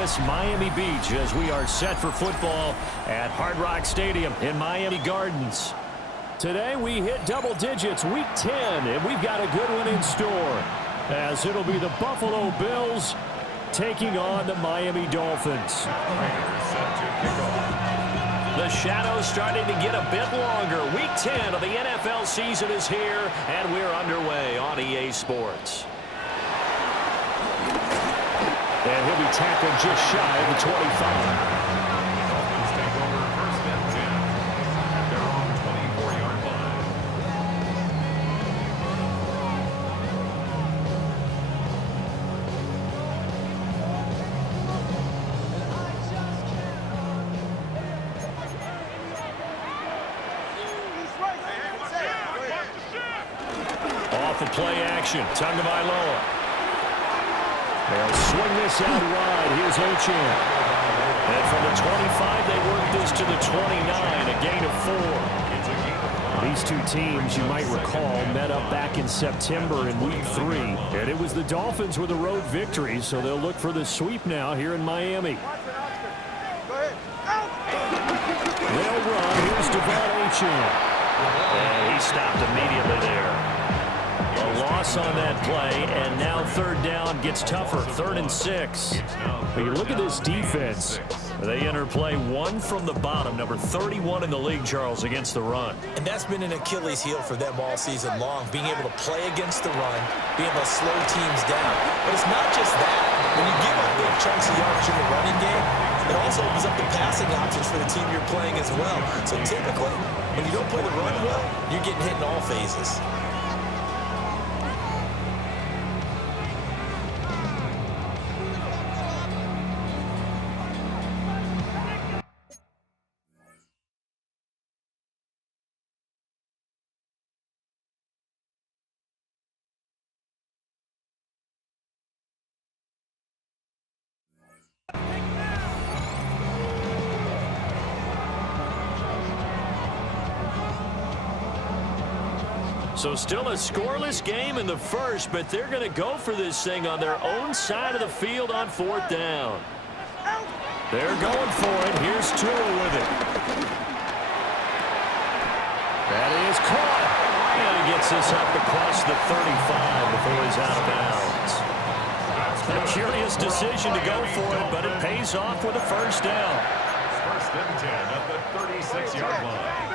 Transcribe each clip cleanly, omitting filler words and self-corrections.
famous Miami Beach as we are set for football at Hard Rock Stadium in Miami Gardens. Today we hit double digits, week 10, and we've got a good one in store as it'll be the Buffalo Bills taking on the Miami Dolphins. The shadow's starting to get a bit longer. Week 10 of the NFL season is here, and we're underway on EA Sports. And he'll be tackled just shy of the 25. Dolphins take over first and 10 at their own 24-yard line. Off of play action, Tagovailoa. They'll swing this out wide. Here's Achane. And from the 25, they work this to the 29, a gain of 4. These two teams, you might recall, met up back in September in week 3. And it was the Dolphins with a road victory, so they'll look for the sweep now here in Miami. They'll run. Here's Achane. And he stopped immediately there. A loss on that play, and now third down gets tougher, 3rd and 6. But you look at this defense. They enter play 1 from the bottom, number 31 in the league, Charles, against the run. And that's been an Achilles heel for them all season long, being able to play against the run, being able to slow teams down. But it's not just that. When you give up big chunks of yardage in the running game, it also opens up the passing options for the team you're playing as well. So typically, when you don't play the run well, you're getting hit in all phases. So still a scoreless game in the first, but they're going to go for this thing on their own side of the field on 4th down. They're going for it. Here's Tua with it. That is caught. And he gets this up across the 35 before he's out of bounds. A curious decision to go for it, but it pays off with a first down. First and 10 at the 36-yard line.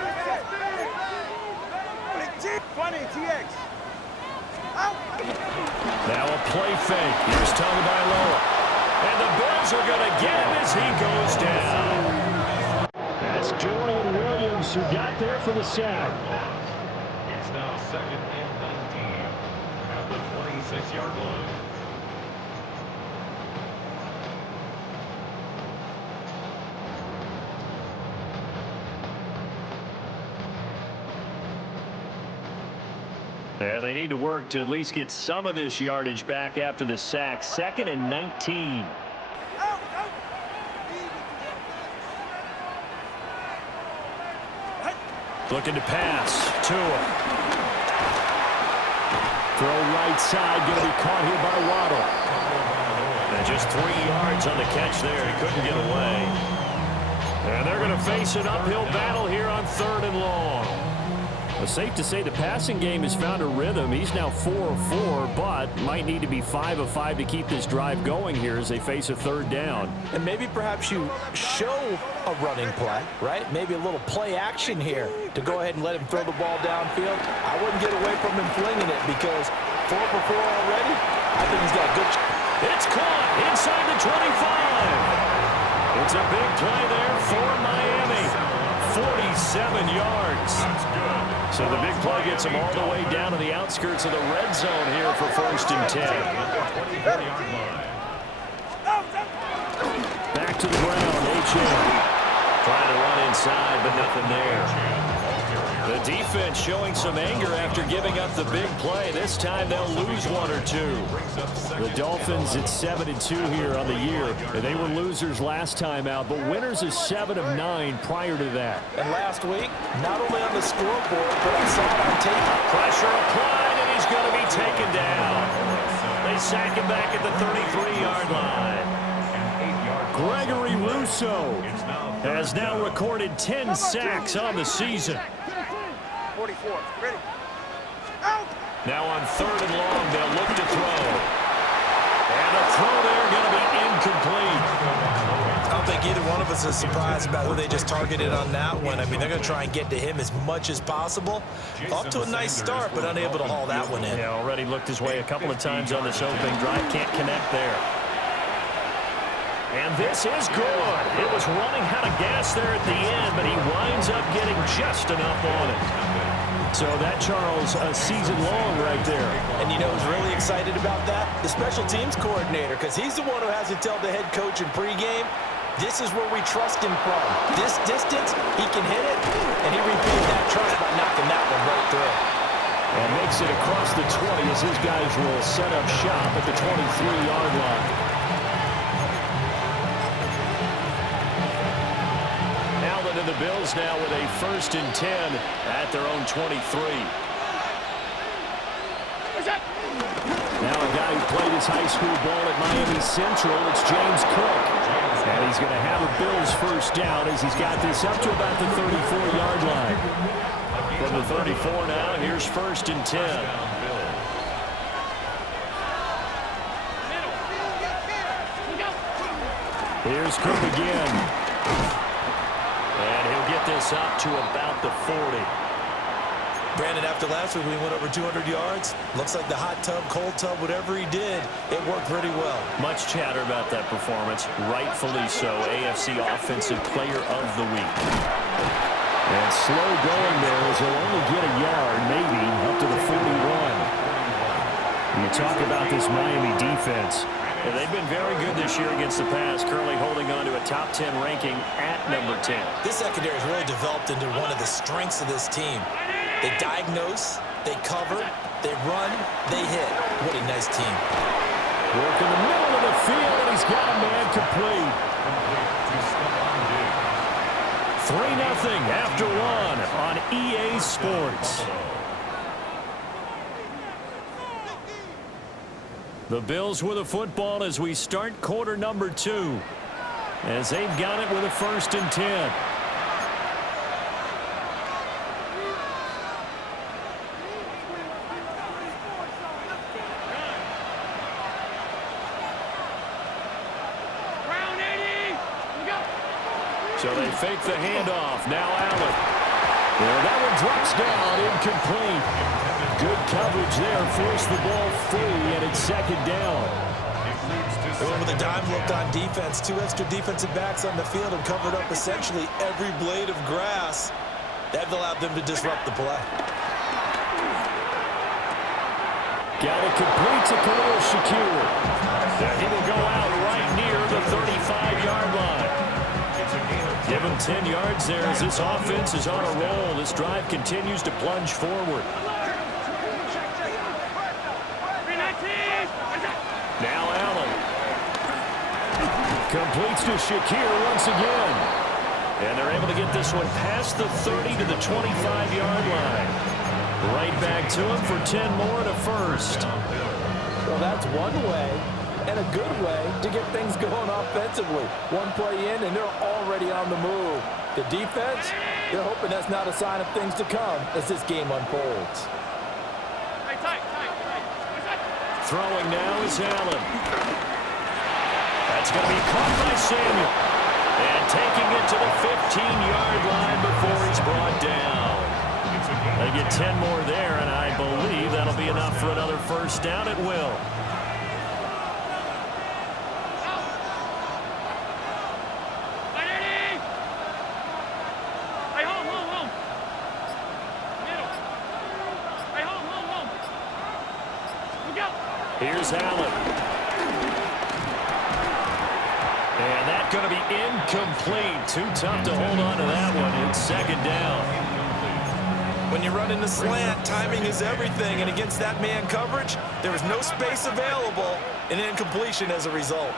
20, TX. Now a play fake. Here's Tagovailoa. And the Bills are going to get him as he goes down. That's Jordan Williams who got there for the sack. It's now 2nd and 19 at the 26-yard line. Yeah, they need to work to at least get some of this yardage back after the sack. 2nd and 19. Looking to pass. Tua. Throw right side. Going to be caught here by Waddle. And just 3 yards on the catch there. He couldn't get away. And they're going to face an uphill battle here on 3rd and long. Well, safe to say the passing game has found a rhythm. He's now 4 of 4, but might need to be 5 of 5 to keep this drive going here as they face a 3rd down. And maybe perhaps you show a running play, right? Maybe a little play action here to go ahead and let him throw the ball downfield. I wouldn't get away from him flinging it because 4 for 4 already, I think he's got a good It's caught inside the 25. It's a big play there for Miami. 47 yards. That's good. So the big play gets them all the way down to the outskirts of the red zone here for 1st and 10. Yard line. Back to the ground, Achane. Trying to run inside, but nothing there. The defense showing some anger after giving up the big play. This time they'll lose 1 or 2. The Dolphins at 7-2 here on the year. They were losers last time out, but winners is 7 of 9 prior to that. And last week, not only on the scoreboard, but I saw it on tape. Pressure applied, and he's going to be taken down. They sack him back at the 33-yard line. An 8-yard Gregory Rousseau has now recorded 10 sacks on the season. 44. Ready. Now on 3rd and long, they'll look to throw. And the throw there going to be incomplete. I don't think either one of us is surprised about who they just targeted on that one. I mean, they're going to try and get to him as much as possible. Off to a nice start, but unable to haul that one in. Yeah, already looked his way a couple of times on this opening drive. Can't connect there. And this is good. It was running out of gas there at the end, but he winds up getting just enough on it. So that, Charles, a season long right there. And you know who's really excited about that? The special teams coordinator, because he's the one who has to tell the head coach in pregame, this is where we trust him from. This distance, he can hit it, and he repaid that trust by knocking that one right through. And makes it across the 20 as his guys will set up shop at the 23-yard line. Allen and the Bills now with a 1st and 10 at their own 23. Now a guy who played his high school ball at Miami Central, it's James Cook. And he's going to have a Bills 1st down as he's got this up to about the 34-yard line. From the 34 now, here's 1st and 10. Here's Cook again. And he'll get this up to about the 40. Brandon, after last week, we went over 200 yards. Looks like the hot tub, cold tub, whatever he did, it worked pretty well. Much chatter about that performance. Rightfully so. AFC Offensive Player of the Week. And slow going there as he'll only get a yard, maybe, up to the 41. You talk about this Miami defense. Yeah, they've been very good this year against the pass, currently holding on to a top 10 ranking at number 10. This secondary has really developed into one of the strengths of this team. They diagnose, they cover, they run, they hit. What a nice team. Work in the middle of the field, and he's got a man complete. 3-0 after one on EA Sports. The Bills with a football as we start quarter number 2. As they've got it with a 1st and 10. So they fake the handoff. Now Allen. And that one drops down, incomplete. Good coverage there. Forced the ball free, and it's 2nd down. Going with a dime look on defense. 2 extra defensive backs on the field have covered up essentially every blade of grass. That allowed them to disrupt the play. Got it complete to Khalil Shakir. He will go out right near the 35-yard line. Give him 10 yards there as this offense is on a roll. This drive continues to plunge forward. Now Allen. Completes to Shakir once again. And they're able to get this one past the 30 to the 25-yard line. Right back to him for 10 more and a 1st. Well, that's one way and a good way to get things going offensively. One play in, and they're already on the move. The defense, they're hoping that's not a sign of things to come as this game unfolds. Throwing now is Allen. That's going to be caught by Samuel. And taking it to the 15-yard line before he's brought down. They get 10 more there, and I believe that'll be enough for another 1st down. It will. Here's Allen. And that's going to be incomplete. Too tough to hold on to that one. It's 2nd down. When you run in the slant, timing is everything. And against that man coverage, there was no space available, and incompletion as a result.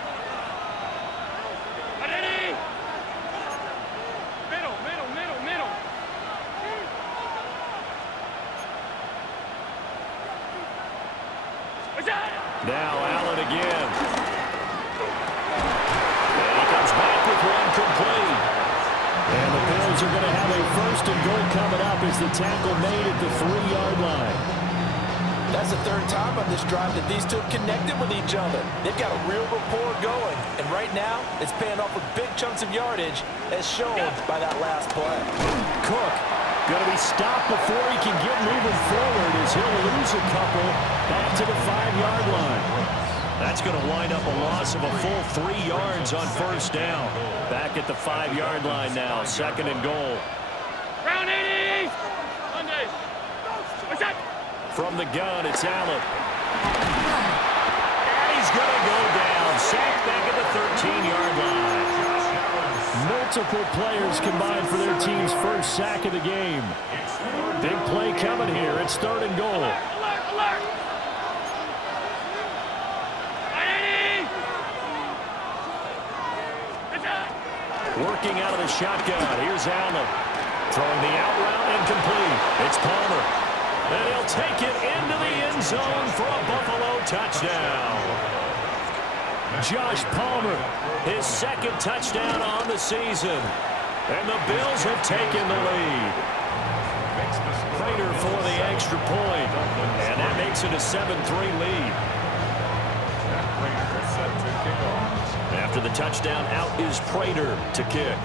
Now Allen again. And he comes as the tackle made at the 3-yard line. That's the third time on this drive that these two have connected with each other. They've got a real rapport going, and right now it's paying off with big chunks of yardage, as shown by that last play. Cook going to be stopped before he can get moving forward as he'll lose a couple back to the 5-yard line. That's going to wind up a loss of a full 3 yards on first down. Back at the 5-yard line now, 2nd and goal. Round 80! Monday! What's that? From the gun, it's Allen. And he's going to go down. Sacked back at the 13-yard line. Multiple players combined for their team's first sack of the game. Big play coming here. It's 3rd and goal. Alert! Alert! 180! Working out of the shotgun. Here's Allen. Throwing the out route incomplete. It's Palmer. And he'll take it into the end zone for a Buffalo touchdown. Josh Palmer, his 2nd touchdown on the season. And the Bills have taken the lead. Prater for the extra point. And that makes it a 7-3 lead. After the touchdown, out is Prater to kick.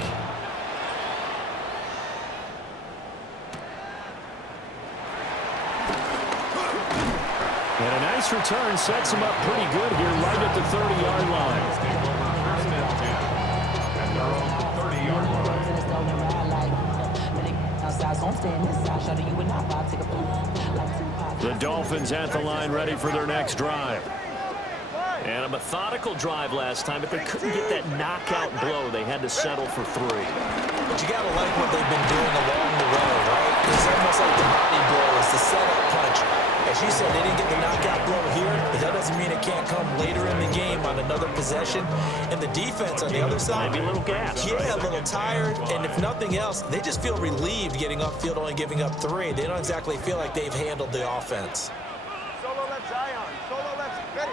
And a nice return sets him up pretty good here right at the 30-yard line. And they're on the 30-yard line. The Dolphins at the line ready for their next drive. And a methodical drive last time, but they couldn't get that knockout blow. They had to settle for 3. But you got to like what they've been doing along the way, right? It's almost like the body blow is the setup punch. As you said, they didn't get the knockout blow here, but that doesn't mean it can't come later in the game on another possession. And the defense on the other side, maybe a little gas. Yeah, a little tired. And if nothing else, they just feel relieved getting upfield, only giving up 3. They don't exactly feel like they've handled the offense. Solo left Zion. Solo left. Ready.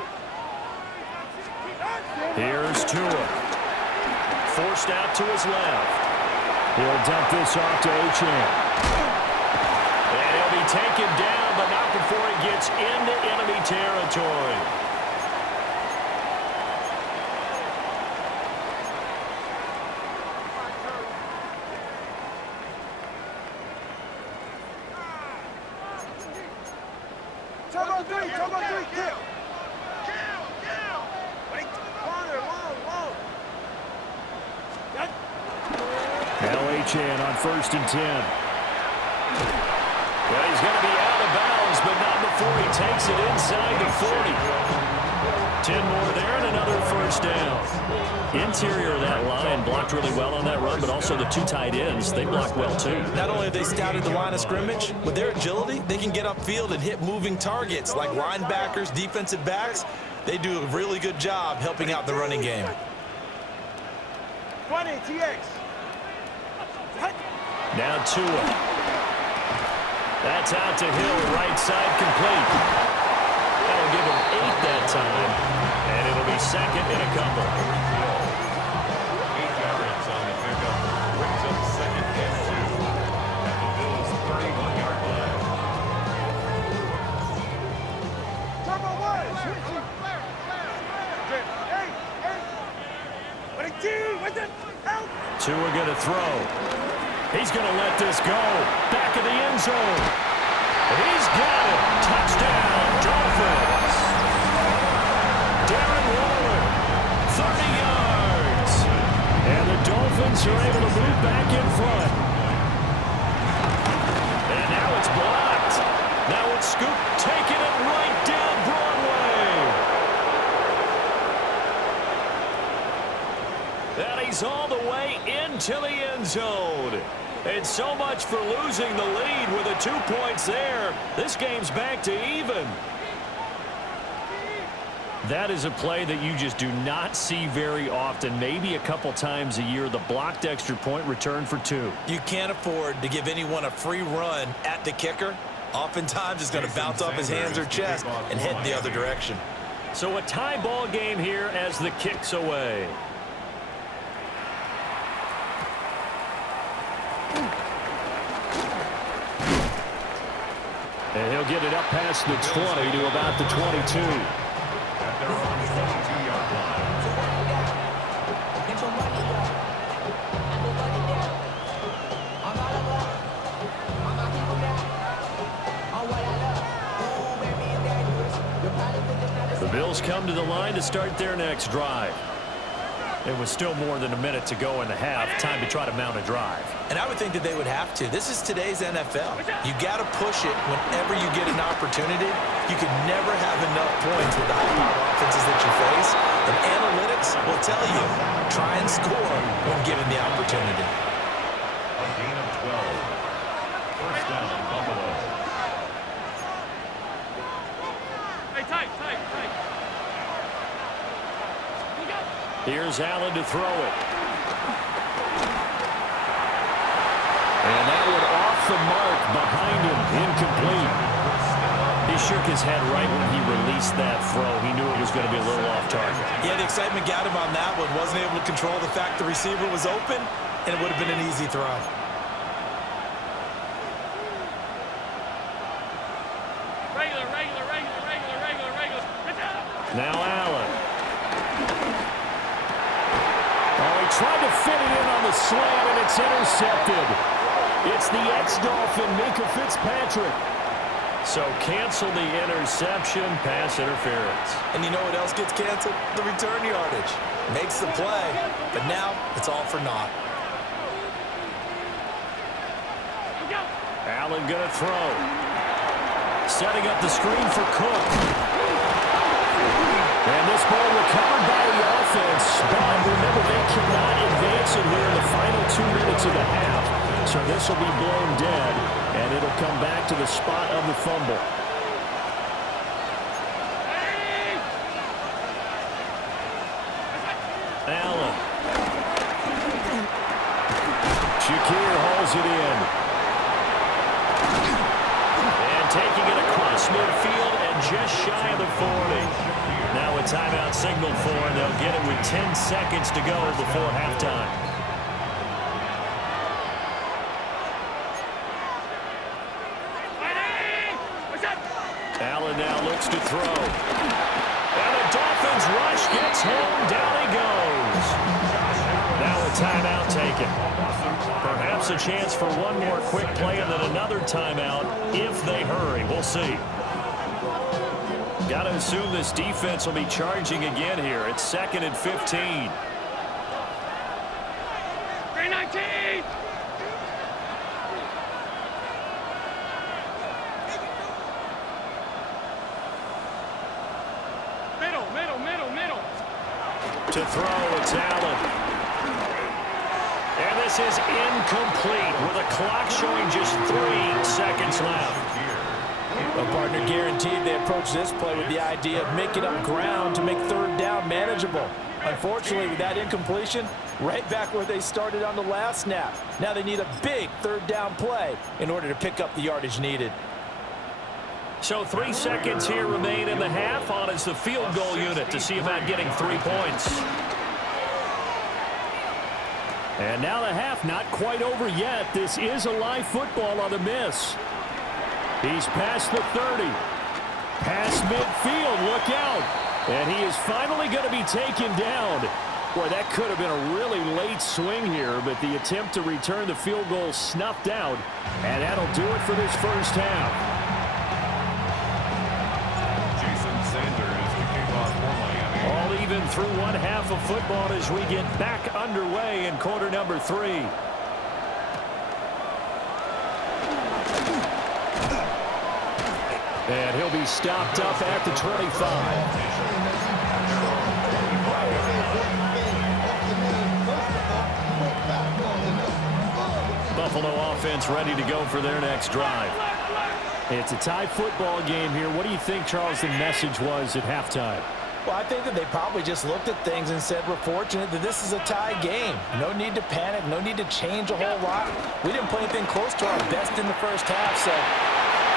Here's Tua. Forced out to his left. He'll dump this off to Achane. And he'll be taken down, but not before he gets into enemy territory. Turbo 3, Turbo 3, kill. Wait, longer, long. Achane on 1st and 10. Well, he's going to be out of bounds, but not before he takes it inside the 40. 10 more there and another first down. Interior of that line blocked really well on that run, but also the 2 tight ends, they blocked well too. Not only have they scouted the line of scrimmage, with their agility, they can get upfield and hit moving targets like linebackers, defensive backs. They do a really good job helping out the running game. 20, TX. Now Tua. That's out to Hill, right side complete. That'll give him 8 that time, and it'll be 2nd and a couple. 8 yards on the pickup. Brings up 2nd and 2. At the Bills' 31-yard line. Turbo 1. With it. Out. Tua gonna throw. He's gonna let this go. Back of the end zone. He's got it. Touchdown, Dolphins. Darren Waller, 30 yards. And the Dolphins are able to move back in front. And now it's blocked. Now it's Scoop taking it right down Broadway. And he's all the way into the end zone. And so much for losing the lead with the 2 points there. This game's back to even. That is a play that you just do not see very often. Maybe a couple times a year, the blocked extra point return for 2. You can't afford to give anyone a free run at the kicker. Oftentimes it's going to bounce off his hands or chest and head the other direction. So a tie ball game here as the kick's away. And he'll get it up past the 20 to about the 22. At their own 22-yard line. The Bills come to the line to start their next drive. It was still more than a minute to go in the half. Time to try to mount a drive. And I would think that they would have to. This is today's NFL. You got to push it whenever you get an opportunity. You can never have enough points with the high-powered offenses that you face. And analytics will tell you, try and score when given the opportunity. A gain of 12. First down, Buffalo. Hey, tight. Here's Allen to throw it. And that one off the mark behind him, incomplete. He shook his head right when he released that throw. He knew it was going to be a little off target. Yeah, the excitement got him on that one. Wasn't able to control the fact the receiver was open, and it would have been an easy throw. Regular. Now Allen. Oh, he tried to fit it in on the slant, and it's intercepted. It's the ex-Dolphin, Minkah Fitzpatrick. So cancel the interception, pass interference. And you know what else gets canceled? The return yardage. Makes the play, but now it's all for naught. Allen gonna throw. Setting up the screen for Cook. And this ball recovered by the offense. But remember, they cannot advance it here in the final 2 minutes of the half. So this will be blown dead, and it'll come back to the spot of the fumble. Allen. Shakir hauls it in. And taking it across midfield and just shy of the 40. Now a timeout signal for him. They'll get it with 10 seconds to go before halftime. Allen now looks to throw. And the Dolphins rush gets home. Down he goes. Now a timeout taken. Perhaps a chance for one more quick play and then another timeout if they hurry. We'll see. Got to assume this defense will be charging again here. It's 2nd and 15. 319. Middle. To throw, it's Allen. And this is incomplete with a clock showing just 3 seconds left. A partner guaranteed they approach this play with the idea of making up ground to make third down manageable. Unfortunately, with that incompletion, right back where they started on the last snap. Now they need a big third down play in order to pick up the yardage needed. So 3 seconds here remain in the half. On is the field goal unit to see about getting 3 points. And now the half not quite over yet. This is a live football on the miss. He's past the 30. Past midfield. Look out. And he is finally going to be taken down. Boy, that could have been a really late swing here, but the attempt to return the field goal snuffed out. And that'll do it for this first half. All even through one half of football as we get back underway in quarter number 3. And he'll be stopped up at the 25. Buffalo offense ready to go for their next drive. It's a tie football game here. What do you think, Charles, the message was at halftime? Well, I think that they probably just looked at things and said, we're fortunate that this is a tie game. No need to panic. No need to change a whole lot. We didn't play anything close to our best in the first half, so...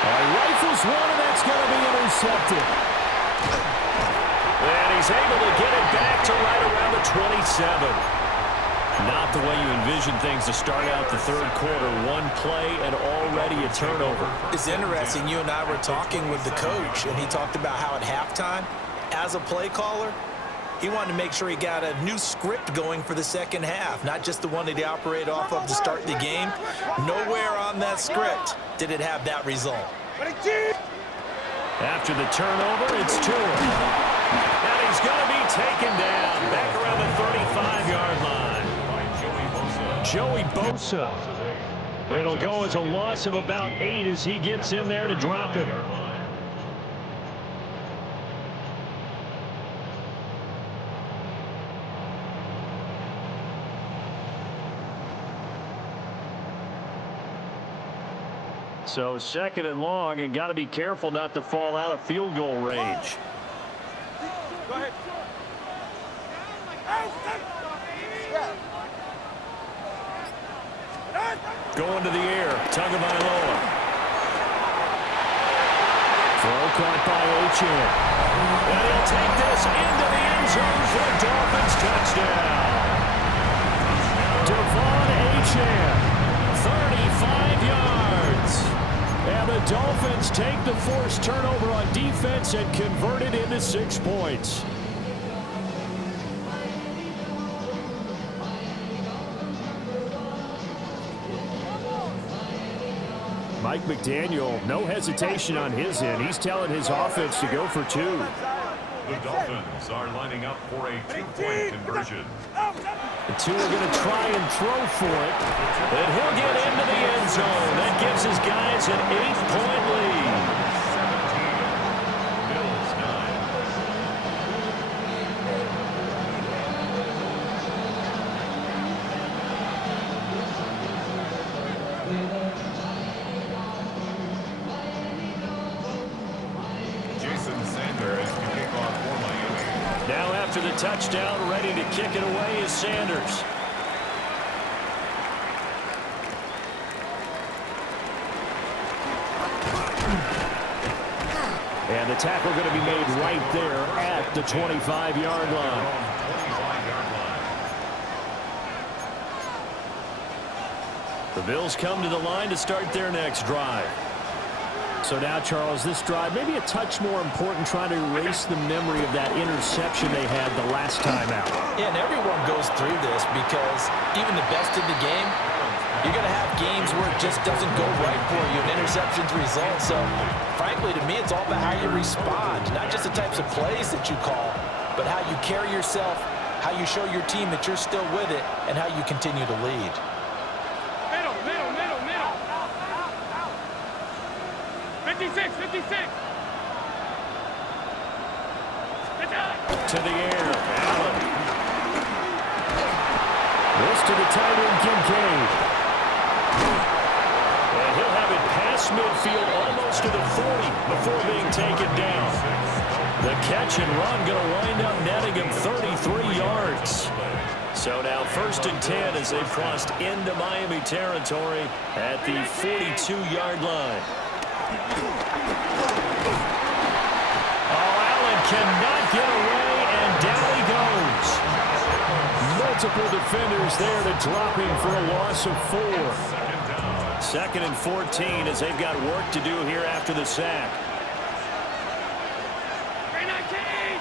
Rifles one, and that's going to be intercepted. And he's able to get it back to right around the 27. Not the way you envision things to start out the third quarter. One play and already a turnover. It's interesting. You and I were talking with the coach, and he talked about how at halftime, as a play caller, he wanted to make sure he got a new script going for the second half, not just the one that he operated off of to start the game. Nowhere on that script did it have that result. After the turnover, it's Tua. And he's going to be taken down back around the 35-yard line. Joey Bosa. It'll go as a loss of about 8 as he gets in there to drop it. So second and long, and got to be careful not to fall out of field goal range. Go ahead. Going to the air, Tagovailoa. Throw caught by Achane. And he'll take this into the end zone for a Dolphins touchdown. Devon Achane, 35 yards. And the Dolphins take the forced turnover on defense and convert it into 6 points. Mike McDaniel, no hesitation on his end. He's telling his offense to go for 2. The Dolphins are lining up for a 2-point conversion. The 2 are going to try and throw for it. And he'll get into the end zone. That gives his guys an 8-point lead. 17, Bills 9. Jason Sanders to kick off for Miami. Now after the touchdown, ready to kick it away is Sanders. And the tackle going to be made right there at the 25-yard line. The Bills come to the line to start their next drive. So now, Charles, this drive maybe a touch more important, trying to erase the memory of that interception they had the last time out. Yeah, and everyone goes through this because even the best in the game, you're going to have games where it just doesn't go right for you. An interception's result. So, frankly, to me, it's all about how you respond. Not just the types of plays that you call, but how you carry yourself, how you show your team that you're still with it, and how you continue to lead. Middle, middle, middle, middle. 56, 56. To the air, Allen. This to the tight end, Kincaid. And he'll have it past midfield almost to the 40 before being taken down. The catch and run going to wind up netting him 33 yards. So now 1st and 10 as they've crossed into Miami territory at the 42-yard line. Oh, Allen cannot get away, and down he goes. Multiple defenders there to drop him for a loss of 4. 2nd and 14 as they've got work to do here after the sack. 319.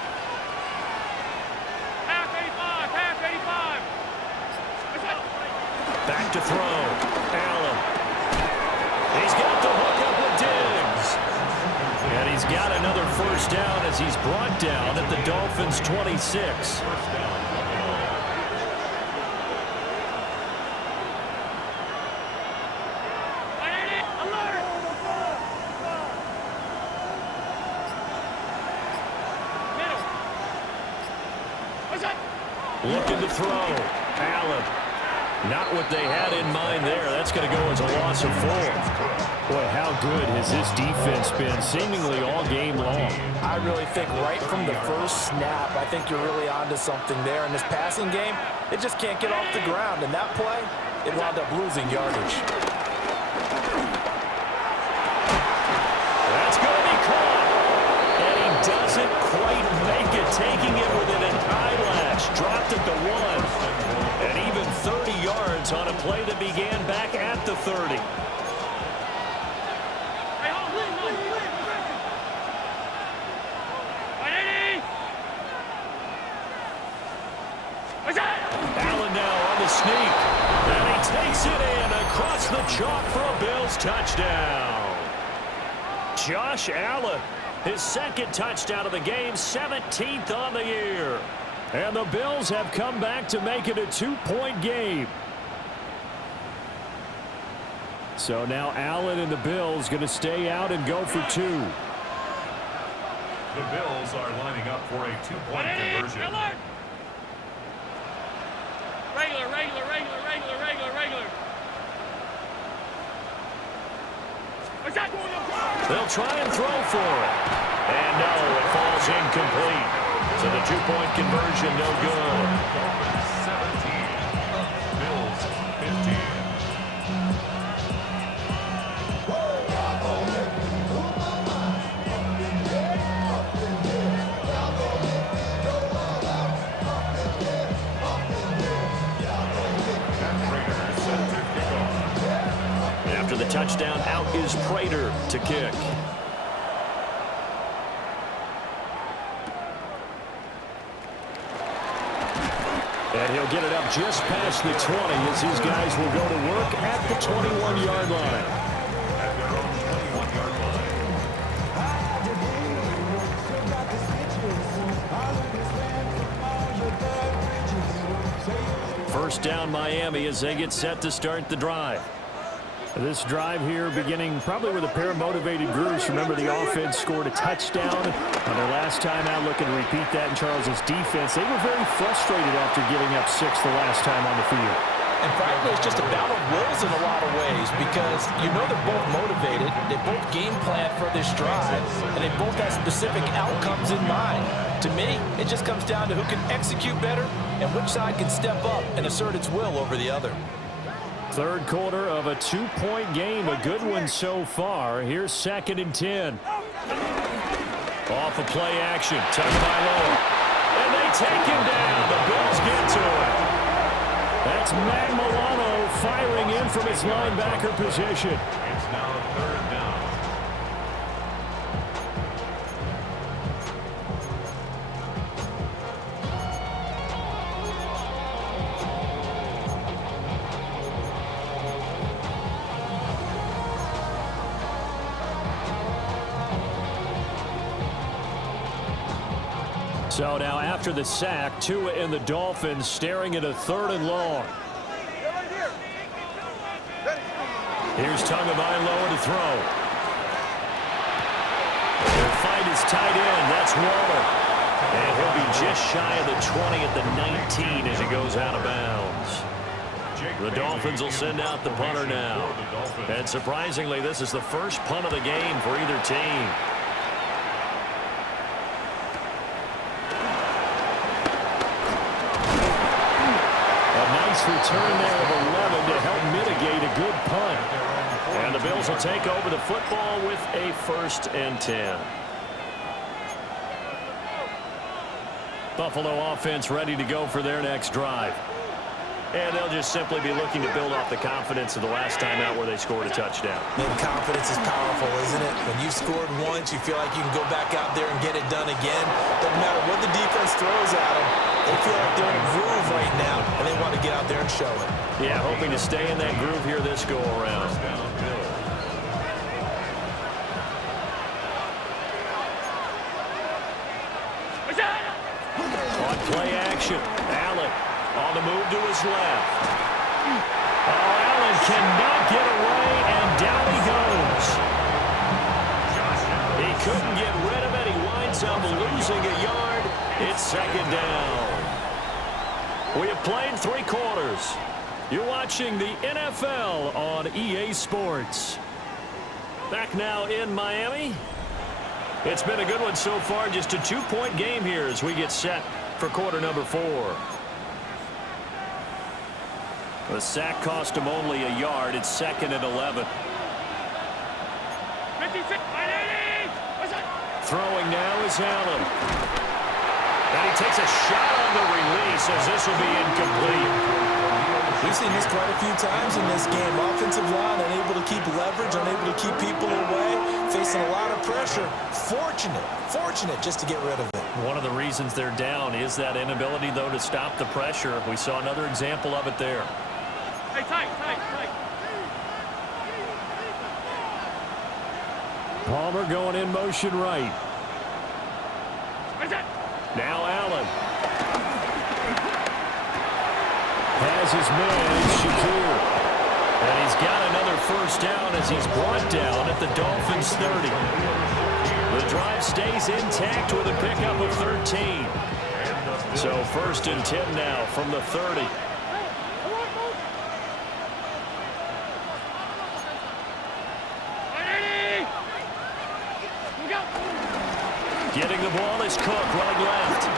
Half 85, half 85. Back to throw. Allen. He's got the hook up with Diggs. And he's got another first down as he's brought down at the Dolphins' 26. Looking to throw. Allen. Not what they had in mind there. That's going to go as a loss of 4. Boy, how good has this defense been seemingly all game long? I really think right from the first snap, I think you're really onto something there. In this passing game, it just can't get off the ground. And that play, it wound up losing yardage. That's going to be caught. And he doesn't quite make it, taking it within an eyelash. Dropped at the 1. And even 3rd points on a play that began back at the 30. Allen now on the sneak. And he takes it in across the chalk for a Bills touchdown. Josh Allen, his second touchdown of the game, 17th on the year. And the Bills have come back to make it a 2-point game. So now Allen and the Bills going to stay out and go for 2. The Bills are lining up for a 2-point conversion. Regular. They'll try and throw for it. And no, it falls incomplete. So the 2-point conversion no good. Dolphins 17, Bills 15. After the touchdown, out is Prater to kick. And he'll get it up just past the 20 as his guys will go to work at the 21-yard line. At their own 21-yard line. First down Miami as they get set to start the drive. This drive here beginning probably with a pair of motivated groups. Remember, the offense scored a touchdown on their last time out. Looking to repeat that in Charles's defense. They were very frustrated after giving up 6 the last time on the field. And frankly, it's just a battle of wills in a lot of ways because you know they're both motivated. They both game plan for this drive, and they both have specific outcomes in mind. To me, it just comes down to who can execute better and which side can step up and assert its will over the other. Third quarter of a 2-point game. A good one so far. Here's 2nd and 10. Off of play action. Tagovailoa. And they take him down. The Bills get to it. That's Matt Milano firing in from his linebacker position. It's now 3rd down. So now after the sack, Tua and the Dolphins staring at a 3rd and long. Here's Tagovailoa to throw. Their fight is tight end. That's Waller. And he'll be just shy of the 20 at the 19 as he goes out of bounds. The Dolphins will send out the punter now. And surprisingly, this is the first punt of the game for either team. Return there of 11 to help mitigate a good punt. And the Bills will take over the football with a 1st and 10. Buffalo offense ready to go for their next drive. And they'll just simply be looking to build off the confidence of the last time out where they scored a touchdown. And confidence is powerful, isn't it? When you've scored once, you feel like you can go back out there and get it done again. Doesn't matter what the defense throws at them. They feel like they're in a groove right now, and they want to get out there and show it. Yeah, hoping to stay in that groove here this go-around. On play action, Allen on the move to his left. Oh, Allen cannot get away, and down he goes. He couldn't get rid of it. He winds up losing a yard. It's 2nd down. We have played 3 quarters. You're watching the NFL on EA Sports. Back now in Miami. It's been a good one so far. Just a 2-point game here as we get set for quarter number 4. The sack cost him only a yard. It's 2nd and 11. 56, Throwing now is Allen. And he takes a shot on the release as this will be incomplete. He We've seen this quite a few times in this game. Offensive line unable to keep leverage, unable to keep people away, facing a lot of pressure. Fortunate just to get rid of it. One of the reasons they're down is that inability, though, to stop the pressure. We saw another example of it there. Hey, tight. Palmer going in motion right. Now Allen. Has his man, Shakir. And he's got another first down as he's brought down at the Dolphins' 30. The drive stays intact with a pickup of 13. So 1st and 10 now from the 30. Getting the ball is Cook running left.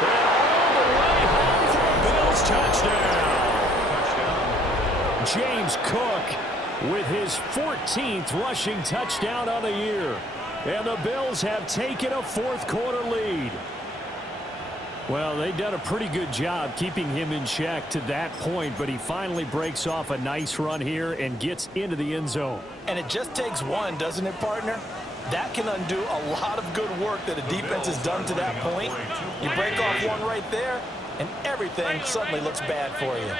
And all the way home for a Bills touchdown. James Cook with his 14th rushing touchdown on the year. And the Bills have taken a fourth-quarter lead. Well, they've done a pretty good job keeping him in check to that point, but he finally breaks off a nice run here and gets into the end zone. And it just takes one, doesn't it, partner? That can undo a lot of good work that a defense has done to that point. You break off one right there, and everything suddenly looks bad for you.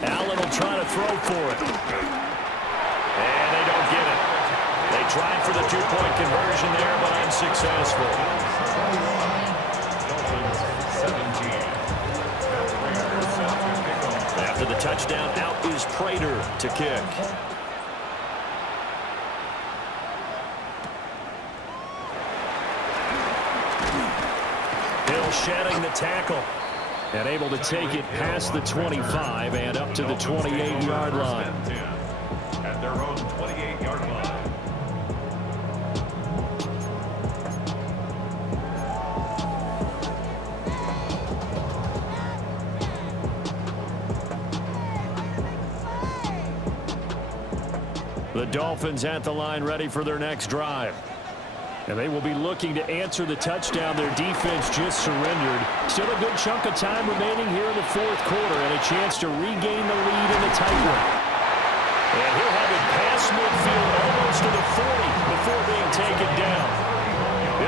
Allen will try to throw for it. And they don't get it. They tried for the two-point conversion there, but unsuccessful. After the touchdown, out is Prater to kick. Hill shedding the tackle. And able to take it past the 25 and up to the 28-yard line. At their own 28-yard line. The Dolphins at the line ready for their next drive. And they will be looking to answer the touchdown their defense just surrendered. Still a good chunk of time remaining here in the fourth quarter and a chance to regain the lead in the tightrope. And he'll have it past midfield almost to the 40 before being taken down.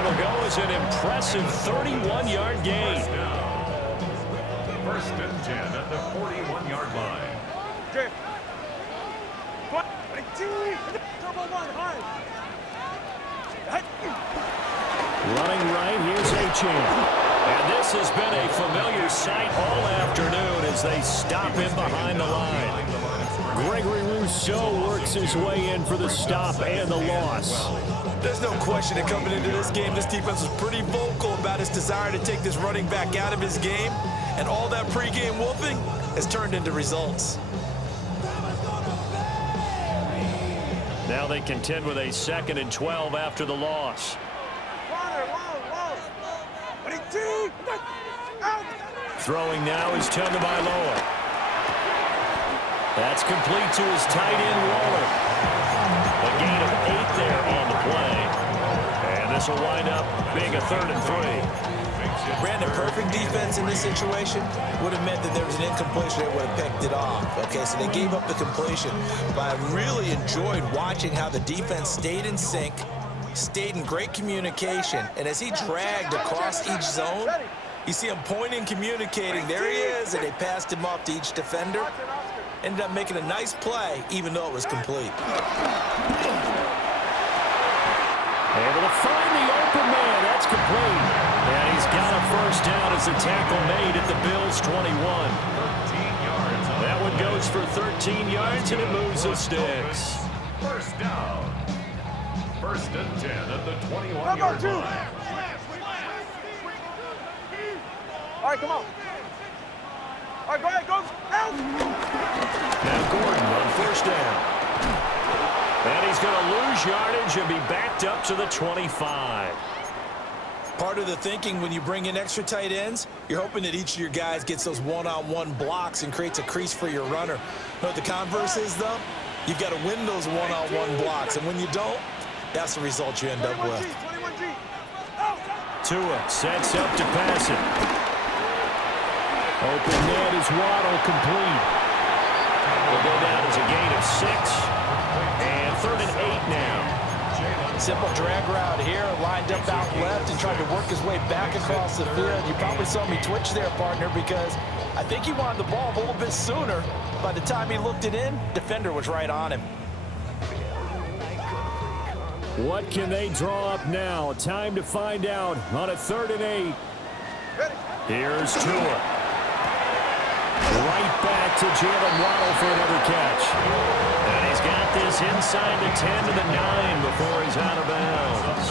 It'll go as an impressive 31-yard gain. 1st and 10 at the 41-yard line. Running right, here's Achane. And this has been a familiar sight all afternoon as they stop him behind the line. Gregory Rousseau works his way in for the stop and the loss. There's no question that coming into this game, this defense was pretty vocal about its desire to take this running back out of his game. And all that pregame wolfing has turned into results. Now they contend with a 2nd and 12 after the loss. Throwing now is Tagovailoa. That's complete to his tight end, Waller. A gain of 8 there on the play. And this will wind up being a 3rd and 3. Brandon, perfect defense in this situation would have meant that there was an incompletion. They would have picked it off. Okay, so they gave up the completion. But I really enjoyed watching how the defense stayed in sync, stayed in great communication. And as he dragged across each zone, you see him pointing, communicating. There he is, and they passed him off to each defender. Ended up making a nice play, even though it was complete. Able to find the open man. That's complete. And he's got a first down as the tackle made at the Bills' 21. 13 yards. That one goes for 13 yards, and it moves the sticks. First down. 1st and 10 at the 21-yard line. All right, come on. All right, go ahead, go. Out. Now Gordon on first down. And he's going to lose yardage and be backed up to the 25. Part of the thinking when you bring in extra tight ends, you're hoping that each of your guys gets those one-on-one blocks and creates a crease for your runner. You know what the converse is, though? You've got to win those one-on-one blocks, and when you don't, that's the result you end up with. Tua sets up to pass it. Open net is Waddle, complete. Will go down as a gain of 6. And 3rd and 8 now. Simple drag route here, lined up out left and tried to work his way back across the field. You probably saw me twitch there, partner, because I think he wanted the ball a little bit sooner. By the time he looked it in, defender was right on him. What can they draw up now? Time to find out on a 3rd and 8. Here's Tua. Right back to Jalen Waddle for another catch. And he's got this inside the 10 to the 9 before he's out of bounds.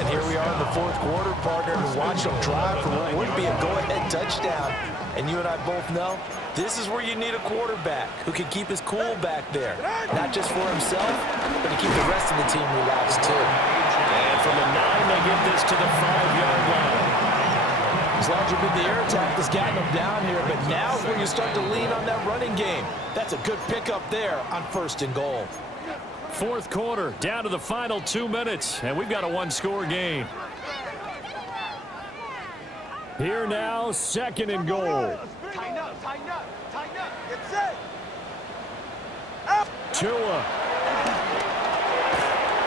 And here we are in the 4th quarter, partner, and watch them drive for what would be a go-ahead touchdown. And you and I both know this is where you need a quarterback who can keep his cool back there. Not just for himself, but to keep the rest of the team relaxed too. And from the 9, they get this to the 5-yard line. As larger been the air attack that's gotten them down here, but now's where you start to lean on that running game. That's a good pickup there on 1st and goal. 4th quarter, down to the final 2 minutes, and we've got a 1-score game. Here now, 2nd and goal. Tighten up, tighten up, tighten up. Get set. Tua.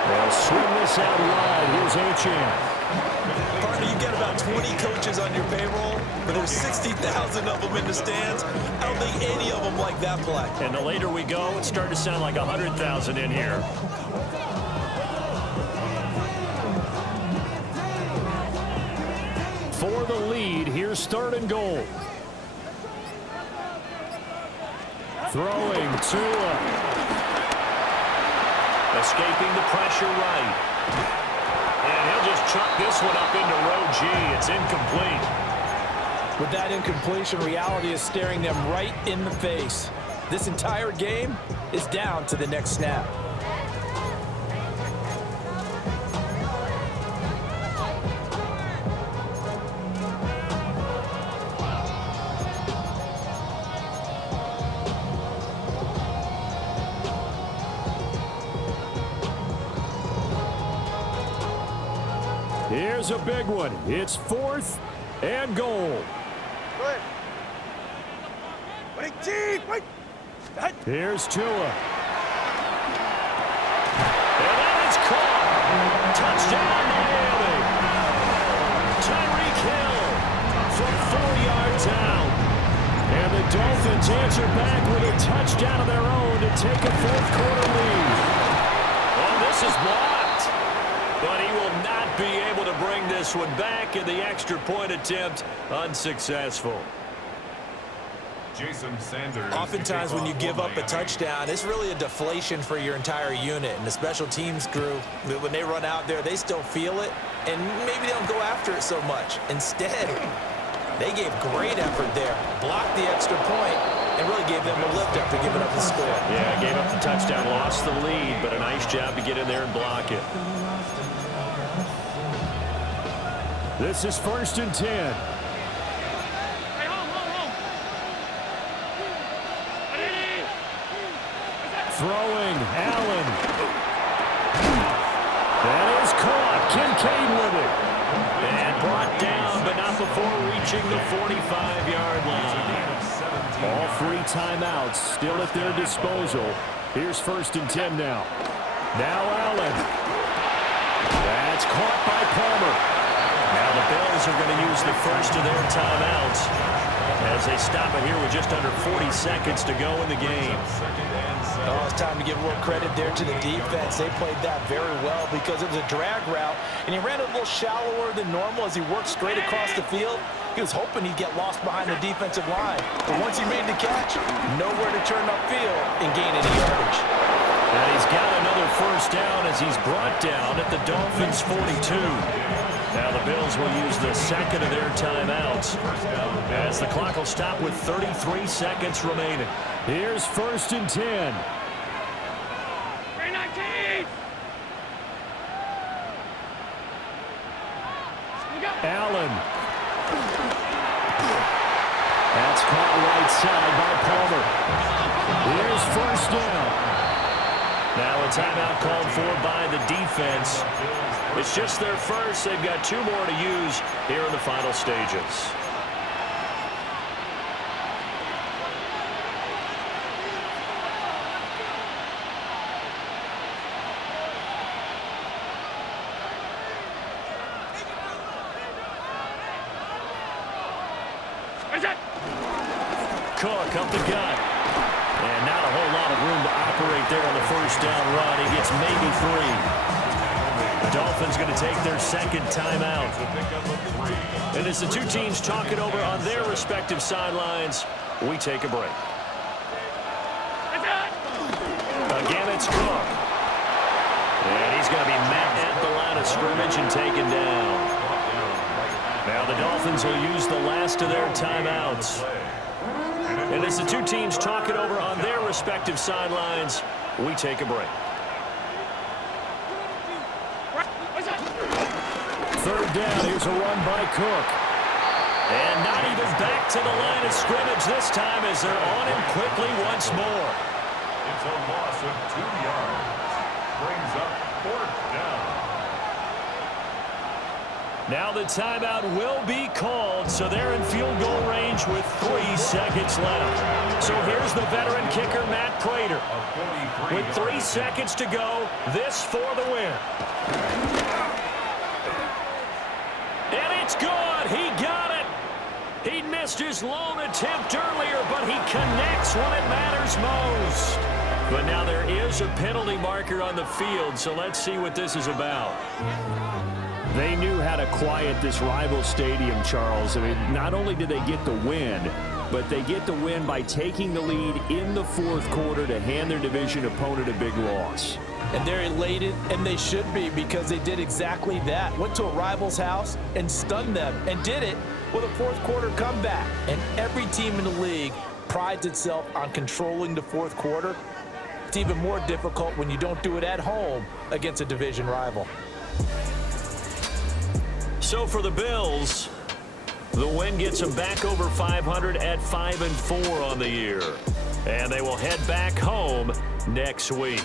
They'll swing this out wide. Here's Achane. Partner, you get about 20 coaches on your payroll, but there's 60,000 of them in the stands. I don't think any of them like that play. And the later we go, it's starting to sound like 100,000 in here. For the lead, here's 3rd and goal. Throwing Tua. Escaping the pressure right. And he'll just chuck this one up into row G. It's incomplete. With that incompletion, reality is staring them right in the face. This entire game is down to the next snap. Here's a big one. It's 4th and goal. Good. Wait, Chief, wait. Here's Tua. And that is caught. Touchdown, Miami. Tyreek Hill from 4 yards out. And the Dolphins answer back with a touchdown of their own to take a 4th quarter lead. Oh, this is blocked. But he will not be able to bring this one back, and the extra point attempt unsuccessful. Jason Sanders. Oftentimes when you give up a touchdown, it's really a deflation for your entire unit. And the special teams crew, when they run out there, they still feel it, and maybe they don't go after it so much. Instead, they gave great effort there, blocked the extra point, and really gave them a lift after giving up the score. Yeah, gave up the touchdown, lost the lead, but a nice job to get in there and block it. This is 1st and 10. Throwing, Allen. That is caught. Kincaid with it. And brought down, but not before reaching the 45-yard line. All 3 timeouts still at their disposal. Here's 1st and 10 now. Now Allen. That's caught by Palmer. Now the Bills are going to use the first of their timeouts as they stop it here with just under 40 seconds to go in the game. Oh, it's time to give a little credit there to the defense. They played that very well because it was a drag route, and he ran a little shallower than normal as he worked straight across the field. He was hoping he'd get lost behind the defensive line. But once he made the catch, nowhere to turn upfield and gain any yardage. And he's got another first down as he's brought down at the Dolphins' 42. Now the Bills will use the second of their timeouts as the clock will stop with 33 seconds remaining. Here's 1st and 10. Allen. That's caught right side by Palmer. Here's 1st down. Now a timeout called for by the defense. It's just their first. They've got 2 more to use here in the final stages. Cook up the gut. And not a whole lot of room to operate there on the first down run. He gets maybe 3. The Dolphins going to take their second timeout. And as the 2 teams talk it over on their respective sidelines, we take a break. Again, it's Cook. And he's going to be met at the line of scrimmage and taken down. Now the Dolphins will use the last of their timeouts. And as the 2 teams talk it over on their respective sidelines, we take a break. Third down, here's a run by Cook. And not even back to the line of scrimmage this time as they're on him quickly once more. It's a loss of 2 yards. Brings up 4th down. Now the timeout will be called, so they're in field goal range with 3 seconds left. So here's the veteran kicker, Matt Prater. With 3 seconds to go, this for the win. And it's good. He got it. He missed his lone attempt earlier, but he connects when it matters most. But now there is a penalty marker on the field, so let's see what this is about. They knew how to quiet this rival stadium, Charles. I mean, not only did they get the win, but they get the win by taking the lead in the 4th quarter to hand their division opponent a big loss. And they're elated, and they should be, because they did exactly that. Went to a rival's house and stunned them, and did it with a 4th quarter comeback. And every team in the league prides itself on controlling the 4th quarter. It's even more difficult when you don't do it at home against a division rival. So for the Bills, the win gets them back over 500 at 5-4 on the year. And they will head back home next week.